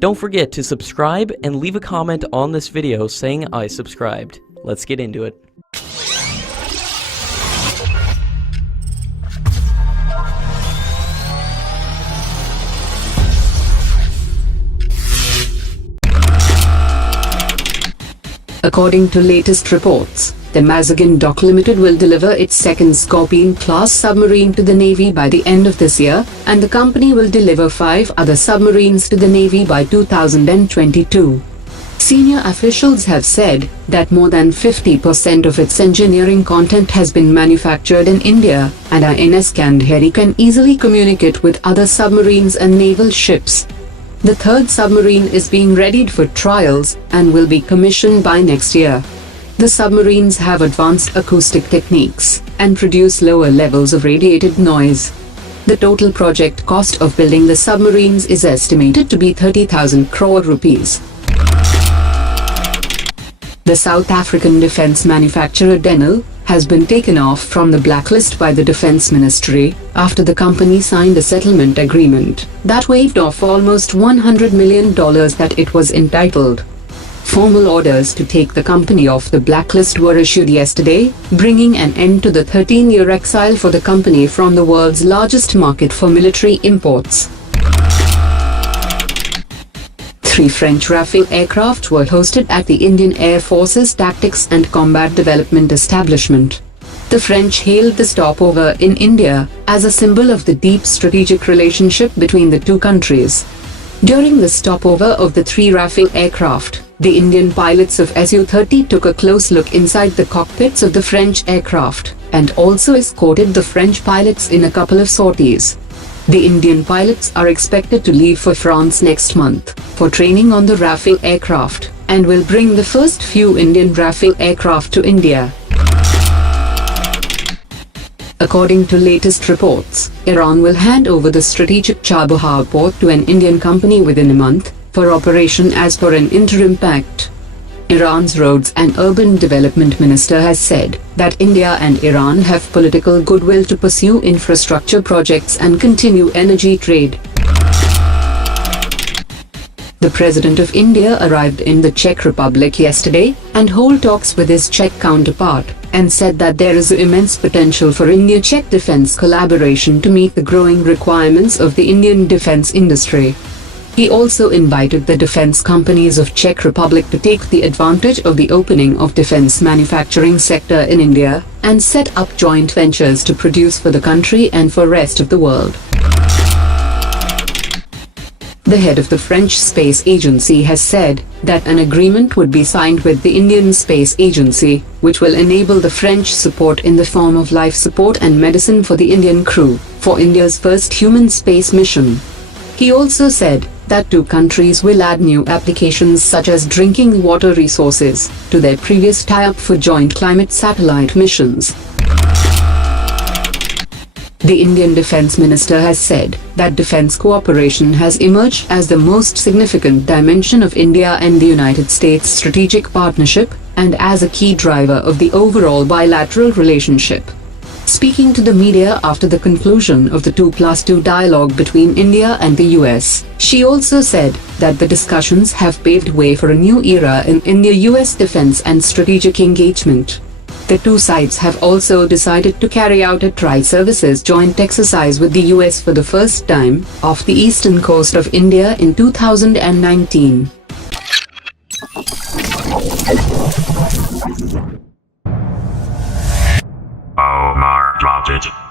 Don't forget to subscribe and leave a comment on this video saying I subscribed. Let's get into it. According to latest reports, the Mazagon Dock Limited will deliver its second Scorpene-class submarine to the Navy by the end of this year, and the company will deliver 5 other submarines to the Navy by 2022. Senior officials have said that more than 50% of its engineering content has been manufactured in India, and INS Khandheri can easily communicate with other submarines and naval ships. The third submarine is being readied for trials and will be commissioned by next year. The submarines have advanced acoustic techniques and produce lower levels of radiated noise. The total project cost of building the submarines is estimated to be 30,000 crore rupees. The South African defense manufacturer Denel has been taken off from the blacklist by the Defense Ministry after the company signed a settlement agreement that waived off almost $100 million that it was entitled. Formal orders to take the company off the blacklist were issued yesterday, bringing an end to the 13-year exile for the company from the world's largest market for military imports. 3 French Rafale aircraft were hosted at the Indian Air Force's Tactics and Combat Development Establishment. The French hailed the stopover in India as a symbol of the deep strategic relationship between the two countries. During the stopover of the 3 Rafale aircraft, the Indian pilots of Su-30 took a close look inside the cockpits of the French aircraft and also escorted the French pilots in a couple of sorties. The Indian pilots are expected to leave for France next month for training on the Rafale aircraft and will bring the first few Indian Rafale aircraft to India. According to latest reports, Iran will hand over the strategic Chabahar port to an Indian company within a month for operation as per an interim pact. Iran's Roads and Urban Development Minister has said that India and Iran have political goodwill to pursue infrastructure projects and continue energy trade. The President of India arrived in the Czech Republic yesterday and held talks with his Czech counterpart, and said that there is immense potential for India-Czech defense collaboration to meet the growing requirements of the Indian defense industry. He also invited the defense companies of Czech Republic to take the advantage of the opening of defense manufacturing sector in India and set up joint ventures to produce for the country and for rest of the world. The head of the French Space Agency has said that an agreement would be signed with the Indian Space Agency, which will enable the French support in the form of life support and medicine for the Indian crew for India's first human space mission. He also said that 2 countries will add new applications such as drinking water resources to their previous tie-up for joint climate satellite missions. The Indian Defence Minister has said that defence cooperation has emerged as the most significant dimension of India and the United States' strategic partnership and as a key driver of the overall bilateral relationship. Speaking to the media after the conclusion of the 2+2 dialogue between India and the US, she also said that the discussions have paved way for a new era in India-US defense and strategic engagement. The 2 sides have also decided to carry out a tri-services joint exercise with the US for the first time off the eastern coast of India in 2019. Omar dropped it.